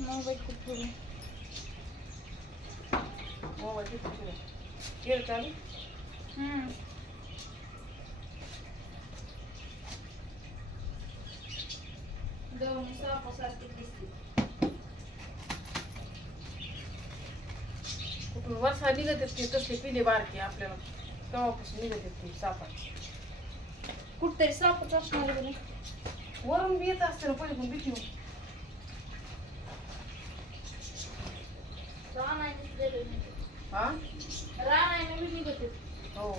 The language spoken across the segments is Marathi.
मोबाईल खूप पुढे मोबाईल तिथे ठेवा. चालू हम्म. दोन्ही सापासारखी दिसली कुठून वर्षा निघत आहेत ते तसले पिले बारके आपल्याला तेव्हापासून निघत आहेत ते सापाचे कुठतरी सापच असणार बरं वरून बी येत असते ना पहिले पण भीती रान आहे दिसलेलं नाही. हा हो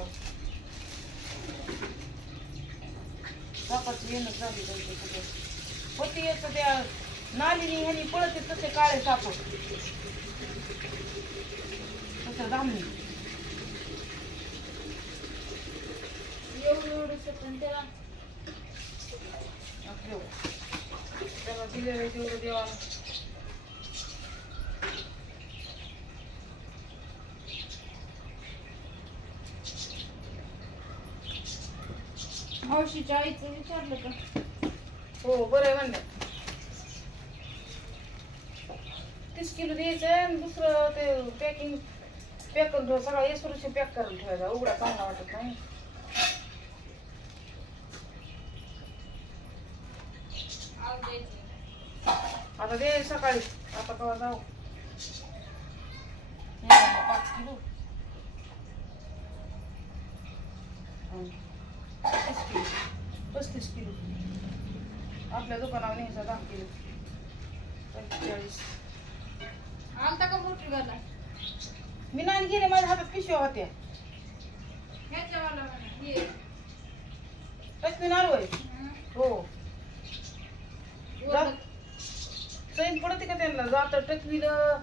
सापाची येणं झाली त्यांचे कुठे होती येत त्या नालीनी ह्यानी पळत तसे काळे साप तसं धामणी एवढं त्याला ठेव त्याला दिलेलं तेवढं देवा मावशीच्या आईचं विचारलं का? हो बरं आहे म्हणलं. तीस किलो द्यायचं आणि दुसरं ते पॅकिंग पॅक करून ठेवा. सगळा एक सुरक्षा पॅक करून ठेवायचा. उघडा चांगला वाटत नाही. आता दे सकाळी. आता केव्हा जाऊ? हे पाच किलो. हं. पस्तीस किलो. पस्तीस किलो आपल्या दुकानावर न्यायचा दहा किलो. पंचेचाळीस. आलता का मोठी वाला मी नाही गेले माझ्या हातात पिशव्या होत्या. ह्याच्या वाला म्हणा हे. टचमी नारळ हं. हो. चैन पडते का त्यांना? जात टकविलं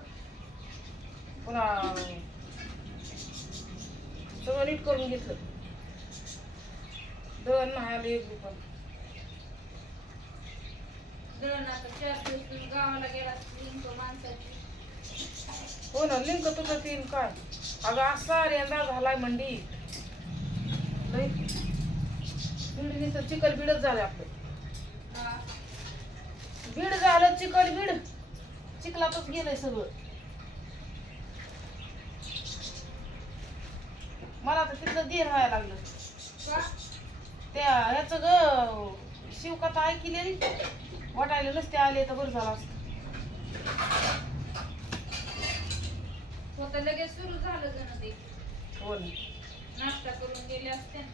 पुन्हा सगळं नीट करून घेतलं. दळण नाही आलं एक पण दळण आता चार दिवस गावाला गेला लिंक माणसाची. हो ना लिंक तुझं तीन काय? अगं असा यंदा झालाय मंडी. तर चिकल बिडच झालं आपलं. बीड झालं चिकल बीड. चिखलातच गेलंय सगळं. मला तर तिथलं देर व्हायला लागलं? त्या ह्याचं ग शिवकथा ऐकलेली वाटायला नसते आले तर बरं झालं असतं. स्वतः लगेच सुरू झालं जण ते. हो नाश्ता करून गेले असते.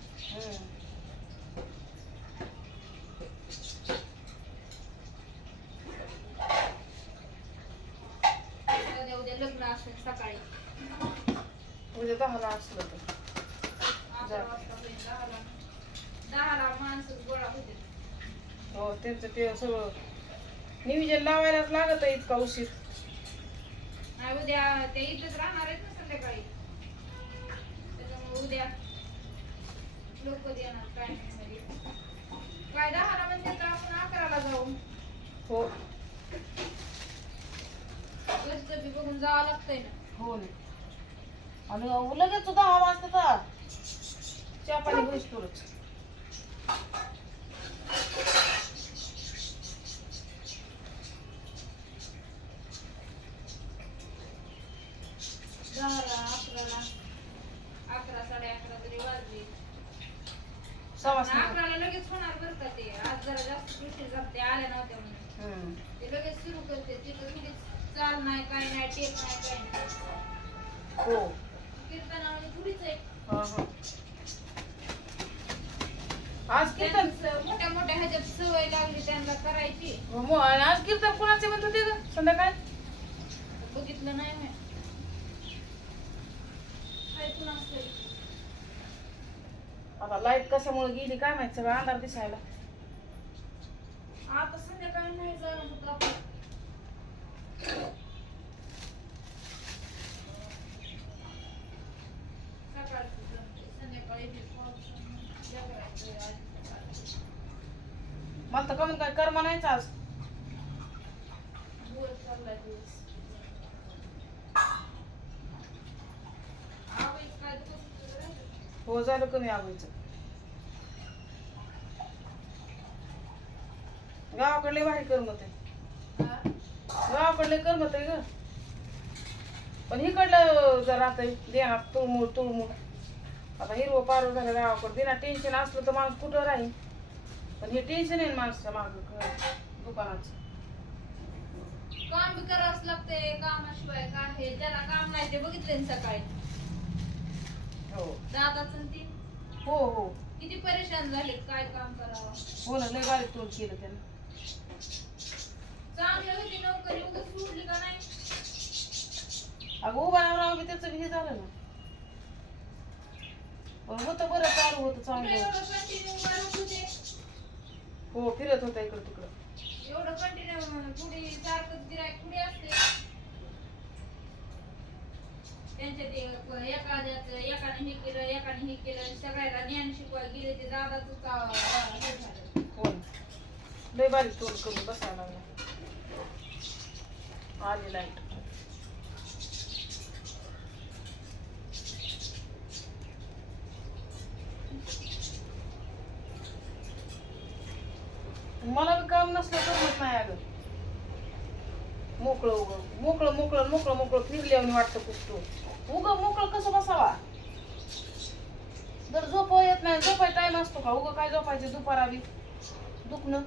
उद्या लग्न असेल सकाळी. उद्या दहाला असलं तर अकरा वाजता होईल दहाला दहाला माणसं गोळा होते हो त्यांचं ते सगळं नियोजन लावायलाच लागत आहे इतका उशीर. नाही उद्या ते इथंच राहणार आहेत ना संध्याकाळी. त्याच्यामुळे उद्या लोक देणार काय मध्ये. काय दहाला म्हणजे तर आपण अकराला जाऊ. हो. बी बघून जावं लागतंय ना. हो ना. आणि लगेच दहा वाजता चहा पाणी होईस सवास अकराला लगेच होणार बरं का ते. आज जरा जास्त उशीर झाला ते आल्या नव्हत्या म्हणून. ते लगेच सुरू करते. तिथं लगेच चाल नाही काय नाही टेप नाही काय नाही. हो. कीर्तनामध्ये थोडीच आहे. हा, हा. आज कीर्तन त्यांचं मोठ्या मोठ्या ह्याच्यात सवय लागली त्यांना करायची. हो, मग आज कीर्तन कोणाचे म्हणत होते ग? संध्याकाळी? बघितलं नाही मी. आता लाइट कशामुळे गेली काय माहीत सगळं अंधार दिसायला. आता संध्याकाळी नाही जाणं होत आपण. मला तर कमी काय कर्म नाहीच आज? हो झालं कमी आवायचं गावाकडले भारी कर्म ते हा? गावाकडले करमत आहे ग. पण इकडलं जर राहतंय देणार तुळमूळ तुळमूळ. आता हिरवं पारव झालं गावाकडं. देणार टेन्शन असलं तर माणूस कुठं राहील? पण हे टेन्शन आहे माणसाच्या मागं दुकानाचं. काम बी करावंच लागतंय. कामाशिवाय काय आहे? ज्याला काम नाही ते बघितले ना सकाळी. हो. दादाच ती? हो हो. किती परेशान झाले काय काम करावं? हो ना लय गाडी तोंड केलं त्यानं. चांगलं होती नोकरी उगाच का नाही अगं उभा राहून बी त्याचं बी हे झालं ना. पण होतं बरं चालू होतं चांगलं एवढं कंटिन्यू वाढत होते. हो फिरत होता इकडं तिकडं. एवढं कंटिन्यू पुढे सारखं गिरायक पुढे असते? त्यांच्या ते एखाद्याचं एकाने हे केलं एकाने हे केलं सगळ्याला ज्ञान शिकवायला गेले ते दादाच हे झालं. हो ना. लय बारीक तोंड करून बसायला लागला. आली लाइट मला बी काम नसलं करमत नाही अगं. मोकळं उग मोकळं मोकळं मोकळं मोकळं फिरल्यावर वाटतं कुठतो उग मोकळं कसं बसावा? जर झोप येत नाही. झोपाय टाइम असतो का? उग काय झोपायचे? दुपारावी. दुखणं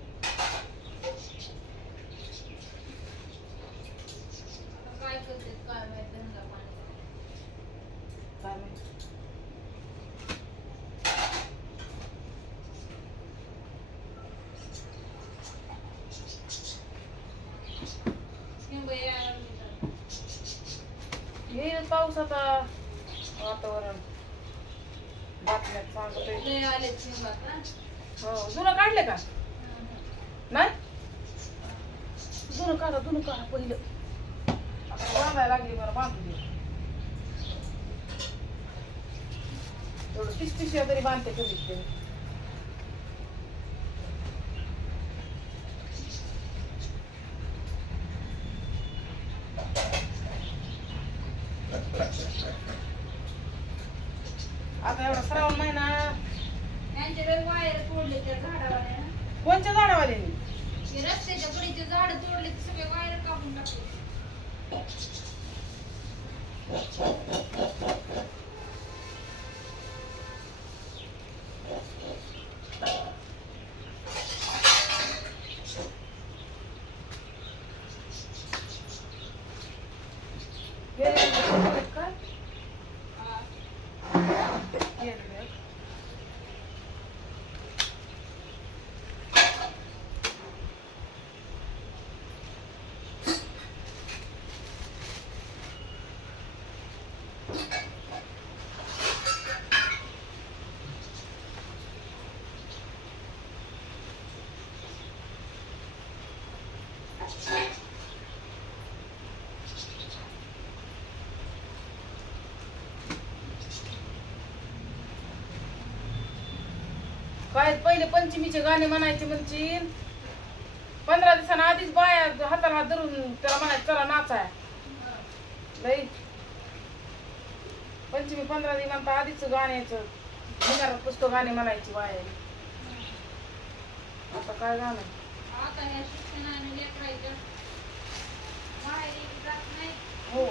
काय करते काय माहीत धंदा पाणी लागली हे पाऊस आता वातावरण. बातम्यात सांगत आले हो? जुनं काढले का? नाही? जुनं काढा जुनं काढा पहिलं. आता बांधायला लागली मला बांधू दे एवढं तीस पिशव्या तरी बांधते कधीच ते आता एवढा श्रावण महिना. यांचे लय वायर तोडले त्या झाडावाल्या. कोणत्या झाडावाल्यानी ते रस्त्याच्या कडीचे झाड तोडले ते सगळे वायर कापून टाकले गेले काय हा. गेले काय पहिले पंचमीचे गाणे म्हणायचे म्हणशील. पंधरा दिवसांना आधीच बाया हाताला हात धरून त्याला म्हणायचं चला नाचाय लई. पंचमी पंधरा दिवसांत आधीच गाण्याचं निघारात पुस्तक गाणे म्हणायची बाया. आता काय गाणं? बाहेर नाही. हो.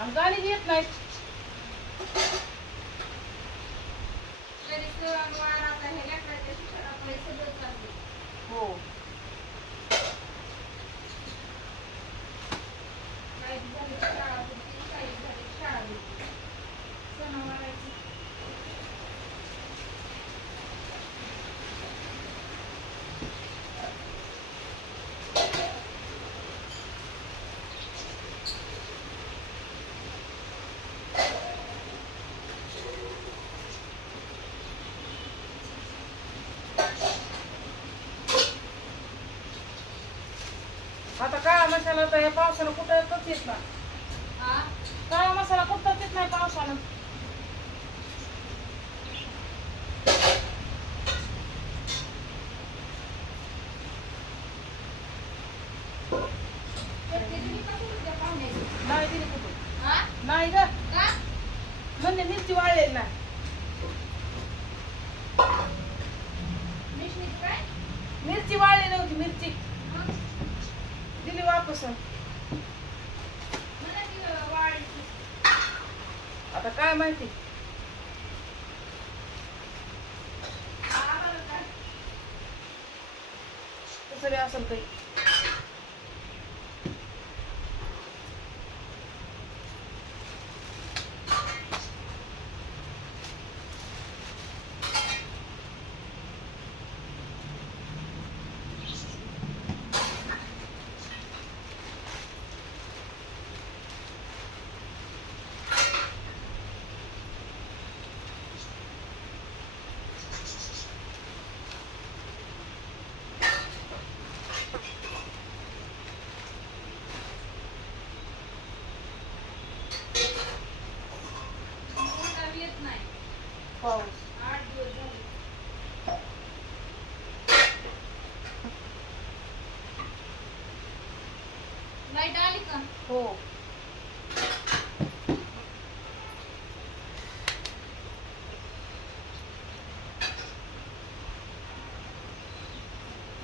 आणि गाणी येत नाहीत तरी सण वार आता हे लेकराच्या शिक्षणाकडे सगळं चाललंय हो काही झाले शाळा होती काही झाले शाळा होती सणावाराची आता काळा मसाला तर या पावसानं कुठं येतच येत ना हा? काळा मसाला कुठंच येत नाही पावसानं? नाही दिली कुठं हा? नाही ग. का? म्हणजे मिरची वाळलेली नाही. मिरची वाळली नव्हती मिरची. दिली वापस. आता काय माहिती? बी असेल काही ऊन येत नाही पाऊस. आठ दिवस झाले लाइट आली का? हो.